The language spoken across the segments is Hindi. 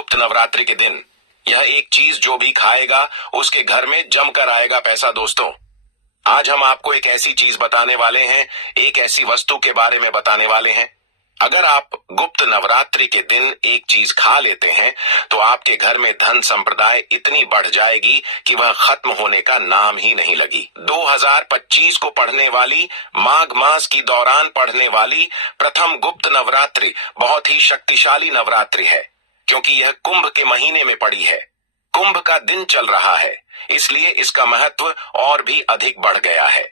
गुप्त नवरात्रि के दिन यह एक चीज जो भी खाएगा उसके घर में जमकर आएगा पैसा। दोस्तों, आज हम आपको एक ऐसी चीज बताने वाले हैं, एक ऐसी वस्तु के बारे में बताने वाले हैं। अगर आप गुप्त नवरात्रि के दिन एक चीज खा लेते हैं तो आपके घर में धन संप्रदाय इतनी बढ़ जाएगी कि वह खत्म होने का नाम ही नहीं लगी। 2025 को पढ़ने वाली, माघ मास की दौरान पढ़ने वाली प्रथम गुप्त नवरात्रि बहुत ही शक्तिशाली नवरात्रि है, क्योंकि यह कुंभ के महीने में पड़ी है। कुंभ का दिन चल रहा है, इसलिए इसका महत्व और भी अधिक बढ़ गया है।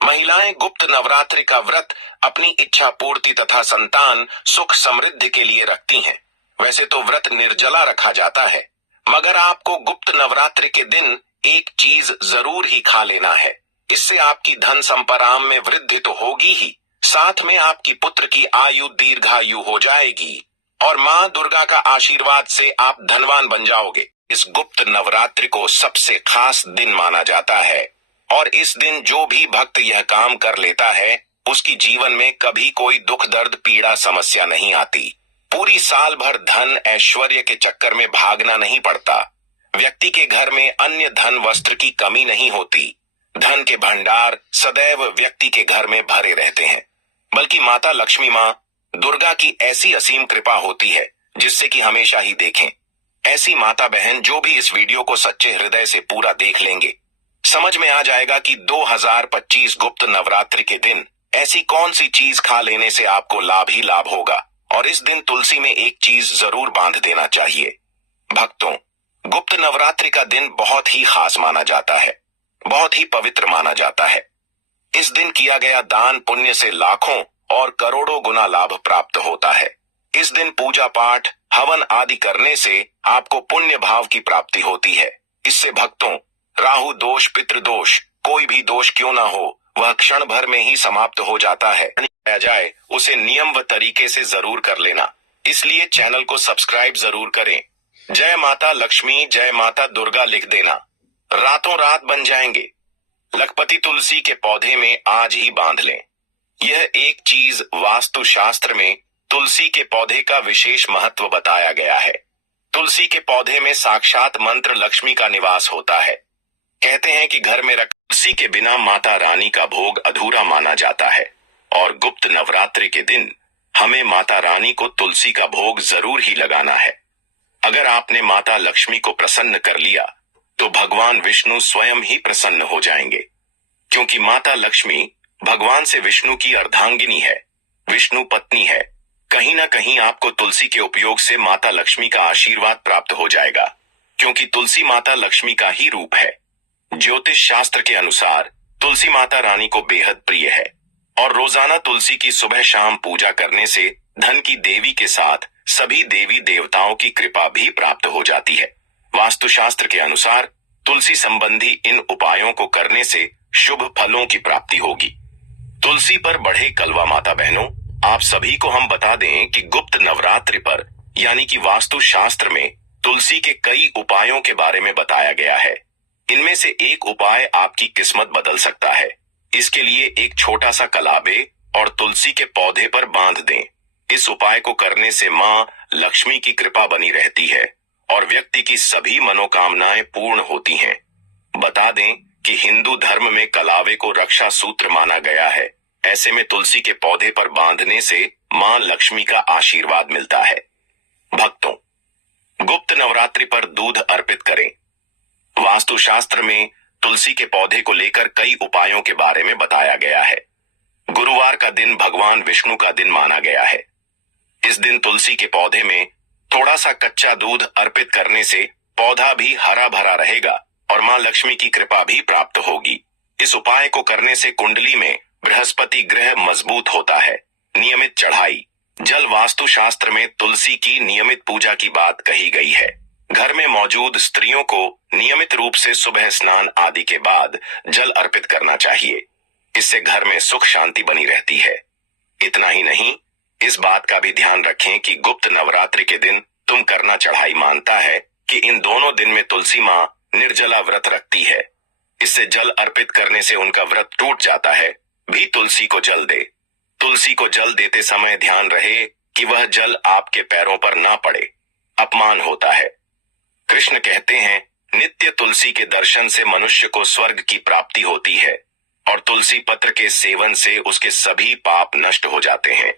महिलाएं गुप्त नवरात्रि का व्रत अपनी इच्छा पूर्ति तथा संतान सुख समृद्धि के लिए रखती हैं। वैसे तो व्रत निर्जला रखा जाता है, मगर आपको गुप्त नवरात्रि के दिन एक चीज जरूर ही खा लेना है। इससे आपकी धन संपराम में वृद्धि तो होगी ही, साथ में आपकी पुत्र की आयु दीर्घायु हो जाएगी और माँ दुर्गा का आशीर्वाद से आप धनवान बन जाओगे। इस गुप्त नवरात्रि को सबसे खास दिन माना जाता है और इस दिन जो भी भक्त यह काम कर लेता है उसकी जीवन में कभी कोई दुख दर्द पीड़ा समस्या नहीं आती। पूरी साल भर धन ऐश्वर्य के चक्कर में भागना नहीं पड़ता। व्यक्ति के घर में अन्य धन वस्त्र की कमी नहीं होती। धन के भंडार सदैव व्यक्ति के घर में भरे रहते हैं। बल्कि माता लक्ष्मी माँ दुर्गा की ऐसी असीम कृपा होती है जिससे कि हमेशा ही देखें। ऐसी माता बहन जो भी इस वीडियो को सच्चे हृदय से पूरा देख लेंगे, समझ में आ जाएगा कि 2025 गुप्त नवरात्रि के दिन ऐसी कौन सी चीज खा लेने से आपको लाभ ही लाभ होगा। और इस दिन तुलसी में एक चीज जरूर बांध देना चाहिए। भक्तों, गुप्त नवरात्रि का दिन बहुत ही खास माना जाता है, बहुत ही पवित्र माना जाता है। इस दिन किया गया दान पुण्य से लाखों और करोड़ों गुना लाभ प्राप्त होता है। इस दिन पूजा पाठ हवन आदि करने से आपको पुण्य भाव की प्राप्ति होती है। इससे भक्तों, राहु दोष, पितृदोष, कोई भी दोष क्यों ना हो, वह क्षण भर में ही समाप्त हो जाता है। जाए उसे नियम व तरीके से जरूर कर लेना। इसलिए चैनल को सब्सक्राइब जरूर करें। जय माता लक्ष्मी, जय माता दुर्गा लिख देना, रातों रात बन जाएंगे। लखपति तुलसी के पौधे में आज ही बांध लें। यह एक चीज वास्तु शास्त्र में तुलसी के पौधे का विशेष महत्व बताया गया है। तुलसी के पौधे में साक्षात मंत्र लक्ष्मी का निवास होता है। कहते हैं कि घर में तुलसी के बिना माता रानी का भोग अधूरा माना जाता है और गुप्त नवरात्रि के दिन हमें माता रानी को तुलसी का भोग जरूर ही लगाना है। अगर आपने माता लक्ष्मी को प्रसन्न कर लिया तो भगवान विष्णु स्वयं ही प्रसन्न हो जाएंगे, क्योंकि माता लक्ष्मी भगवान से विष्णु की अर्धांगिनी है, विष्णु पत्नी है। कहीं ना कहीं आपको तुलसी के उपयोग से माता लक्ष्मी का आशीर्वाद प्राप्त हो जाएगा, क्योंकि तुलसी माता लक्ष्मी का ही रूप है। ज्योतिष शास्त्र के अनुसार तुलसी माता रानी को बेहद प्रिय है और रोजाना तुलसी की सुबह शाम पूजा करने से धन की देवी के साथ सभी देवी देवताओं की कृपा भी प्राप्त हो जाती है। वास्तुशास्त्र के अनुसार तुलसी संबंधी इन उपायों को करने से शुभ फलों की प्राप्ति होगी। तुलसी पर बढ़े कलवा माता बहनों, आप सभी को हम बता दें कि गुप्त नवरात्रि पर यानी कि वास्तु शास्त्र में तुलसी के कई उपायों के बारे में बताया गया है। इनमें से एक उपाय आपकी किस्मत बदल सकता है। इसके लिए एक छोटा सा कलाबे और तुलसी के पौधे पर बांध दें। इस उपाय को करने से माँ लक्ष्मी की कृपा बनी रहती है और व्यक्ति की सभी मनोकामनाएं पूर्ण होती हैं। बता दें कि हिंदू धर्म में कलावे को रक्षा सूत्र माना गया है। ऐसे में तुलसी के पौधे पर बांधने से माँ लक्ष्मी का आशीर्वाद मिलता है। भक्तों, गुप्त नवरात्रि पर दूध अर्पित करें। वास्तुशास्त्र में तुलसी के पौधे को लेकर कई उपायों के बारे में बताया गया है। गुरुवार का दिन भगवान विष्णु का दिन माना गया है। इस दिन तुलसी के पौधे में थोड़ा सा कच्चा दूध अर्पित करने से पौधा भी हरा भरा रहेगा और मां लक्ष्मी की कृपा भी प्राप्त होगी। इस उपाय को करने से कुंडली में बृहस्पति ग्रह मजबूत होता है। नियमित चढ़ाई जल वास्तु शास्त्र में तुलसी की नियमित पूजा की बात कही गई है। घर में मौजूद स्त्रियों को नियमित रूप से सुबह स्नान आदि के बाद जल अर्पित करना चाहिए। इससे घर में सुख शांति बनी रहती है। इतना ही नहीं, इस बात का भी ध्यान रखें कि गुप्त नवरात्रि के दिन तुम करना चढ़ाई मानता है कि इन दोनों दिन में तुलसी माँ निर्जला व्रत रखती है। इससे जल अर्पित करने से उनका व्रत टूट जाता है। भी तुलसी को जल दे। तुलसी को जल देते समय ध्यान रहे कि वह जल आपके पैरों पर ना पड़े। अपमान होता है। कृष्ण कहते हैं, नित्य तुलसी के दर्शन से मनुष्य को स्वर्ग की प्राप्ति होती है और तुलसी पत्र के सेवन से उसके सभी पाप नष्ट हो जाते हैं।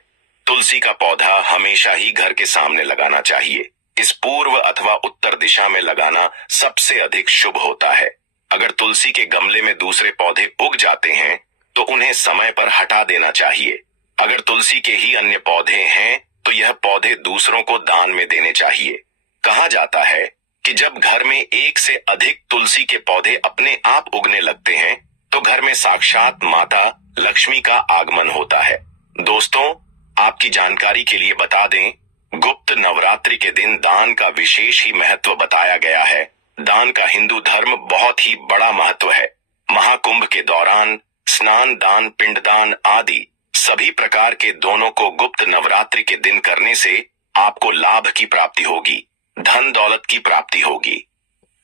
तुलसी का पौधा हमेशा ही घर के सामने लगाना चाहिए। इस पूर्व अथवा उत्तर दिशा में लगाना सबसे अधिक शुभ होता है। अगर तुलसी के गमले में दूसरे पौधे उग जाते हैं तो उन्हें समय पर हटा देना चाहिए। अगर तुलसी के ही अन्य पौधे हैं तो यह पौधे दूसरों को दान में देने चाहिए। कहा जाता है कि जब घर में एक से अधिक तुलसी के पौधे अपने आप उगने लगते हैं तो घर में साक्षात माता लक्ष्मी का आगमन होता है। दोस्तों, आपकी जानकारी के लिए बता दें, गुप्त नवरात्रि के दिन दान का विशेष ही महत्व बताया गया है। दान का हिंदू धर्म बहुत ही बड़ा महत्व है। महाकुंभ के दौरान स्नान दान, पिंडदान आदि सभी प्रकार के दोनों को गुप्त नवरात्रि के दिन करने से आपको लाभ की प्राप्ति होगी, धन दौलत की प्राप्ति होगी।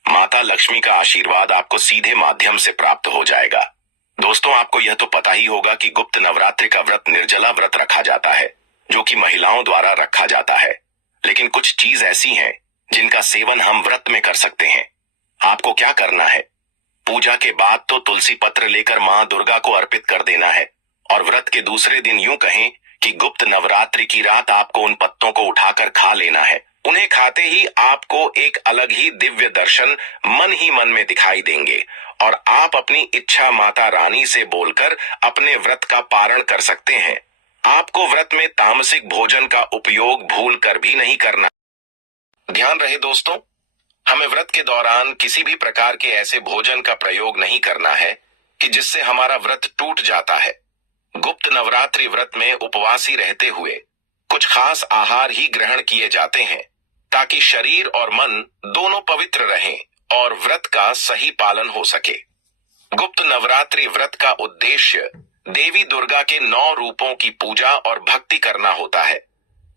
माता लक्ष्मी का आशीर्वाद आपको सीधे माध्यम से प्राप्त हो जाएगा। दोस्तों, आपको यह तो पता ही होगा कि गुप्त नवरात्रि का व्रत निर्जला व्रत रखा जाता है, जो कि महिलाओं द्वारा रखा जाता है। लेकिन कुछ चीज ऐसी हैं जिनका सेवन हम व्रत में कर सकते हैं। आपको क्या करना है? पूजा के बाद तो तुलसी पत्र लेकर मां दुर्गा को अर्पित कर देना है और व्रत के दूसरे दिन यूं कहें कि गुप्त नवरात्रि की रात आपको उन पत्तों को उठाकर खा लेना है। उन्हें खाते ही आपको एक अलग ही दिव्य दर्शन मन ही मन में दिखाई देंगे और आप अपनी इच्छा माता रानी से बोलकर अपने व्रत का पारण कर सकते हैं। आपको व्रत में तामसिक भोजन का उपयोग भूल कर भी नहीं करना। ध्यान रहे दोस्तों, हमें व्रत के दौरान किसी भी प्रकार के ऐसे भोजन का प्रयोग नहीं करना है कि जिससे हमारा व्रत टूट जाता है। गुप्त नवरात्रि व्रत में उपवासी रहते हुए कुछ खास आहार ही ग्रहण किए जाते हैं ताकि शरीर और मन दोनों पवित्र रहें और व्रत का सही पालन हो सके। गुप्त नवरात्रि व्रत का उद्देश्य देवी दुर्गा के 9 रूपों की पूजा और भक्ति करना होता है।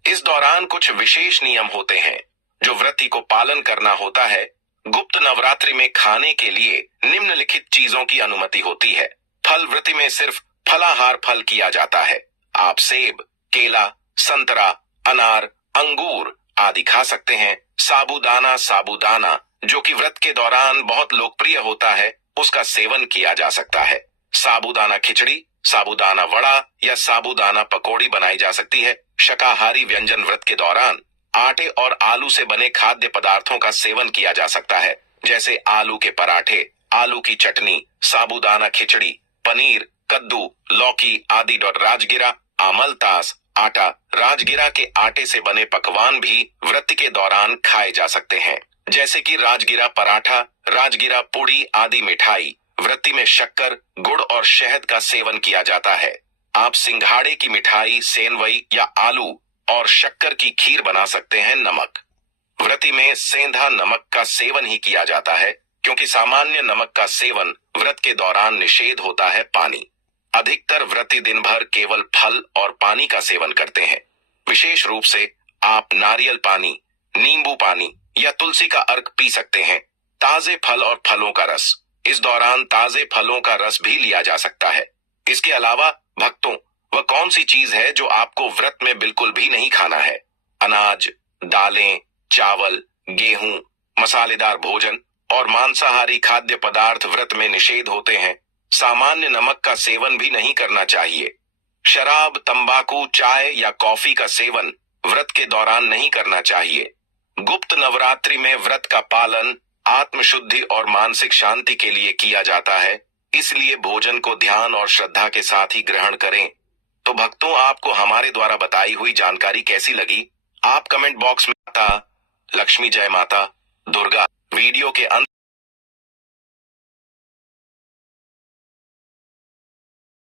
इस दौरान कुछ विशेष नियम होते हैं जो व्रती को पालन करना होता है। गुप्त नवरात्रि में खाने के लिए निम्नलिखित चीजों की अनुमति होती है। फल व्रती में सिर्फ फलाहार फल किया जाता है। आप सेब, केला, संतरा, अनार, अंगूर आदि खा सकते हैं। साबूदाना जो कि व्रत के दौरान बहुत लोकप्रिय होता है, उसका सेवन किया जा सकता है। साबूदाना खिचड़ी, साबूदाना वड़ा या साबूदाना पकौड़ी बनाई जा सकती है। शाकाहारी व्यंजन व्रत के दौरान आटे और आलू से बने खाद्य पदार्थों का सेवन किया जा सकता है, जैसे आलू के पराठे, आलू की चटनी, साबूदाना खिचड़ी, पनीर, कद्दू, लौकी आदि। राजगिरा, आमलतास, आटा, राजगिरा के आटे से बने पकवान भी व्रत के दौरान खाए जा सकते हैं, जैसे कि राजगिरा पराठा, राजगिरा पुड़ी आदि मिठाई। व्रती में शक्कर, गुड़ और शहद का सेवन किया जाता है। आप सिंघाड़े की मिठाई, सेंवई या आलू और शक्कर की खीर बना सकते हैं। नमक व्रती में सेंधा नमक का सेवन ही किया जाता है, क्योंकि सामान्य नमक का सेवन व्रत के दौरान निषेध होता है। पानी अधिकतर व्रती दिन भर केवल फल और पानी का सेवन करते हैं। विशेष रूप से आप नारियल पानी, नींबू पानी या तुलसी का अर्क पी सकते हैं। ताजे फल और फलों का रस, इस दौरान ताजे फलों का रस भी लिया जा सकता है। इसके अलावा भक्तों, वह कौन सी चीज है जो आपको व्रत में बिल्कुल भी नहीं खाना है? अनाज, दालें, चावल, गेहूं, मसालेदार भोजन और मांसाहारी खाद्य पदार्थ व्रत में निषेध होते हैं। सामान्य नमक का सेवन भी नहीं करना चाहिए। शराब, तंबाकू, चाय या कॉफी का सेवन व्रत के दौरान नहीं करना चाहिए। गुप्त नवरात्रि में व्रत का पालन आत्मशुद्धि और मानसिक शांति के लिए किया जाता है, इसलिए भोजन को ध्यान और श्रद्धा के साथ ही ग्रहण करें। तो भक्तों, आपको हमारे द्वारा बताई हुई जानकारी कैसी लगी? आप कमेंट बॉक्स में माता लक्ष्मी, जय माता दुर्गा वीडियो के अंत